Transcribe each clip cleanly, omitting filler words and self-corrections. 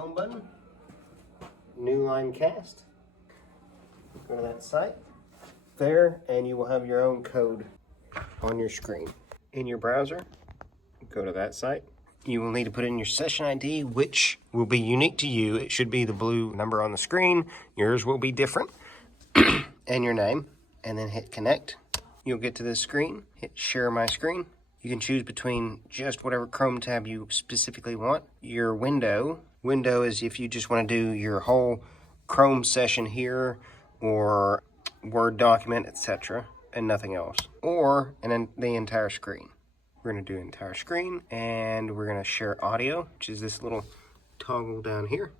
home button, Newline cast. Go to that site there, and you will have your own code on your screen. In your browser, go to that site. You will need to put in your session ID, which will be unique to you. It should be the blue number on the screen. Yours will be different. And your name, and then hit connect. You'll get to this screen, hit share my screen. You can choose between just whatever Chrome tab you specifically want. Your window is if you just want to do your whole Chrome session here, or Word document, etc., and nothing else, or the entire screen. We're going to do entire screen, and we're going to share audio, which is this little toggle down here.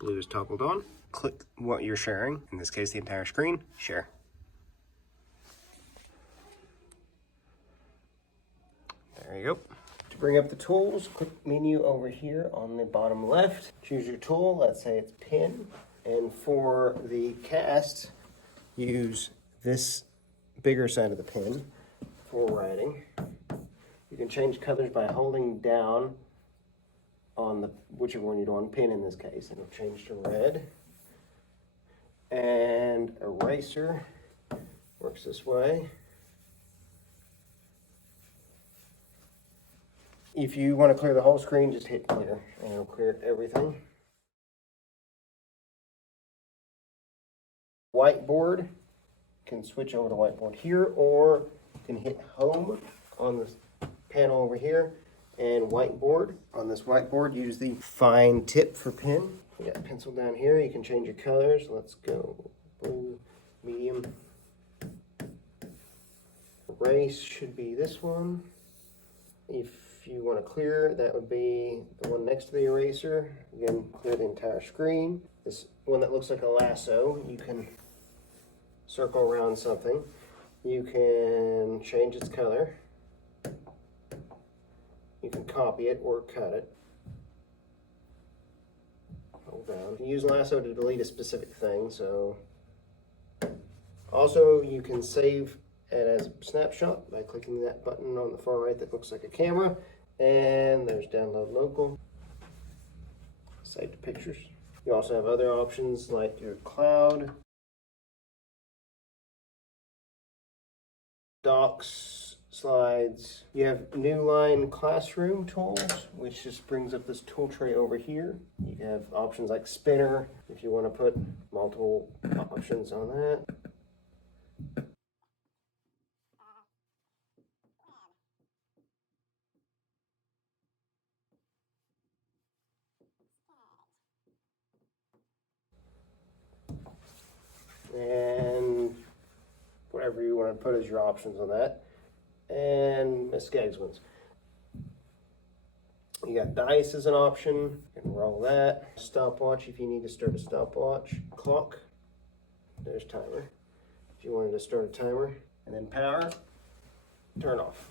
Blue is toggled on. Click what you're sharing, in this case the entire screen, share. There you go. To bring up the tools, click menu over here on the bottom left. Choose your tool, let's say it's pen. And for the cast, use this bigger side of the pen for writing. You can change colors by holding down on whichever one you're doing, pen in this case. It'll change to red. And eraser works this way. If you want to clear the whole screen, just hit clear and it'll clear everything. Whiteboard, you can switch over to whiteboard here, or you can hit home on this panel over here, and whiteboard. On this whiteboard, use the fine tip for pen. You got pencil down here. You can change your colors. Let's go blue, medium. Erase should be this one. If you want to clear, that would be the one next to the eraser. Again, clear the entire screen. This one that looks like a lasso, you can circle around something. You can change its color. You can copy it or cut it. Hold down. You can use lasso to delete a specific thing. So also you can save it as a snapshot by clicking that button on the far right that looks like a camera. And there's download local. Save to pictures. You also have other options like your cloud, docs, slides. You have Newline classroom tools, which just brings up this tool tray over here. You have options like spinner if you want to put multiple options on that. And whatever you want to put as your options on that. And Miss Skaggs ones. You got dice as an option. You can roll that. Stopwatch if you need to start a stopwatch. Clock. There's timer if you wanted to start a timer. And then power, turn off.